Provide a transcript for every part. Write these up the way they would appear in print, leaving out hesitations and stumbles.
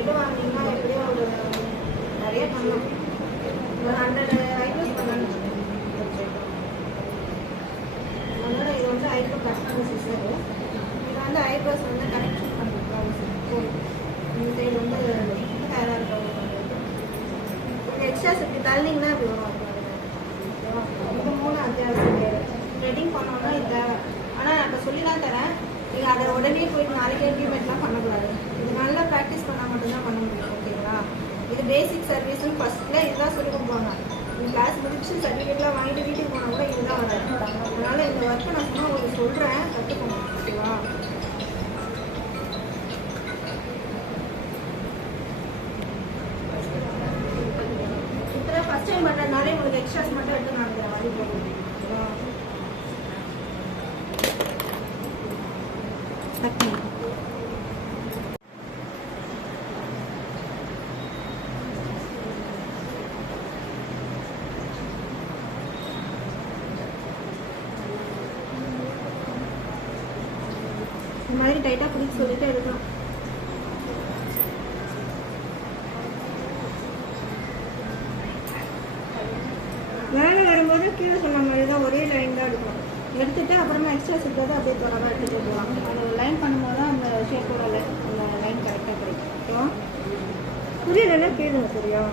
இது வாங்கினீங்கன்னா எப்படியும் ஒரு நிறைய பண்ணலாம். ஒரு 100 ஐப்ரோஸ் பண்ணணும். அதோட இது வந்து ஐப்ரோ கட் பண்ண சிசர். இது வந்து ஐப்ரோஸ் வந்து கரெக்ஷன் பண்ணிக்கலாம். இந்த சைடு வந்து ஹேராக இருக்கிறவங்க பண்ணுறது எக்ஸ்ட்ராஸ் இப்படி தள்ளிங்கன்னா இப்படி வரும். இது 3 அத்தியாவசியம் தேவை. த்ரெட்டிங் பண்ணோன்னா இது தேவை. ஆனால் நான் இப்போ சொல்லி தான் தரேன். நீங்கள் அதை உடனே போயிட்டு நாளைக்கே இம்ப்ளிமெண்ட்லாம் பண்ணக்கூடாது. இது நல்லா ப்ராக்டிஸ் பண்ணால் மட்டும்தான் பண்ண முடியும். ஓகேங்களா? இது பேசிக் சர்வீஸ்னு ஃபஸ்ட்டில் இதுதான் சொல்லி கொடுப்பாங்க. நீங்கள் கிளாஸ் முடிச்சு சர்டிஃபிகேட்லாம் வாங்கிட்டு வீட்டுக்கு போனால் கூட இதுதான் வராது. அதனால் இந்த ஒர்க்கை நான் சும்மா உங்களுக்கு சொல்கிறேன், கற்றுக்கணும். ஓகேவா? இப்போ ஃபஸ்ட் டைம் பண்ணுறதுனாலே உங்களுக்கு எக்ஸ்ட்ராஸ் மட்டும் எடுத்து நான் அந்த மாதிரி போடுவேன். ஓகேவா? இந்த மாதிரி டைட்டாக பிடிச்சி சொல்லிட்டே இருக்கலாம். மேலே வரும்போது கீழே சொன்ன மாதிரி தான் ஒரே லைன் தான் எடுக்கணும். எடுத்துட்டு அப்புறமா எக்ஸ்ட்ரா இருக்கிறத அப்படியே தொடராக எடுத்துகிட்டு போகலாம். அது லைன் பண்ணும்போது தான் அந்த ஷேப்போட அந்த லைன் கரெக்டாக கிடைக்கும். ஓகேவா? புரியலன்னா கேளுங்க. சரியா?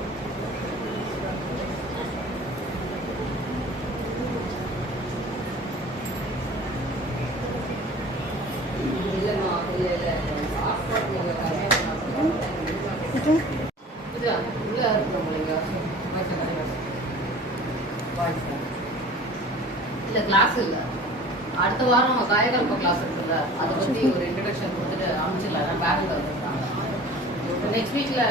இல்லை கிளாஸ் இல்லை, அடுத்த வாரம் காயகல்ப கிளாஸ் இருக்குல்ல, அதை பற்றி ஒரு இன்ட்ரடக்ஷன் கொடுத்துட்டு அமைச்சிடலாம். பேரண்ட் வந்துருக்காங்க. நெக்ஸ்ட் வீக்கில்